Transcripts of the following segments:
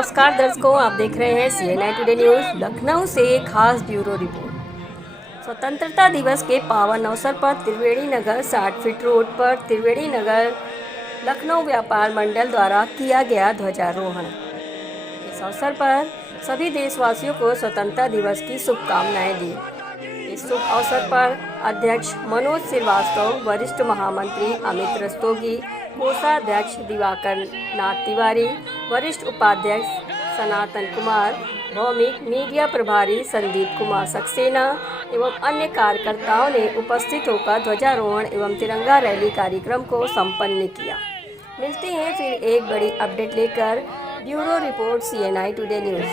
नमस्कार दर्शकों, आप देख रहे हैं CNI टुडे न्यूज़। लखनऊ से खास ब्यूरो रिपोर्ट। स्वतंत्रता दिवस के पावन अवसर पर त्रिवेणी नगर 60 फीट रोड पर त्रिवेणी नगर लखनऊ व्यापार मंडल द्वारा किया गया ध्वजारोहण। इस अवसर पर सभी देशवासियों को स्वतंत्रता दिवस की शुभकामनाएं दी। इस शुभ अवसर पर अध्यक्ष मनोज श्रीवास्तव, वरिष्ठ महामंत्री अमित रस्तोगी, कोषाध्यक्ष दिवाकर नाथ तिवारी, वरिष्ठ उपाध्यक्ष सनातन कुमार भौमिक, मीडिया प्रभारी संदीप कुमार सक्सेना एवं अन्य कार्यकर्ताओं ने उपस्थित होकर ध्वजारोहण एवं तिरंगा रैली कार्यक्रम को संपन्न किया। मिलते हैं फिर एक बड़ी अपडेट लेकर। Bureau report CNI today news.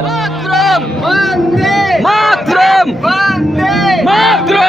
मातरम वंदे मातरम वंदे मातरम।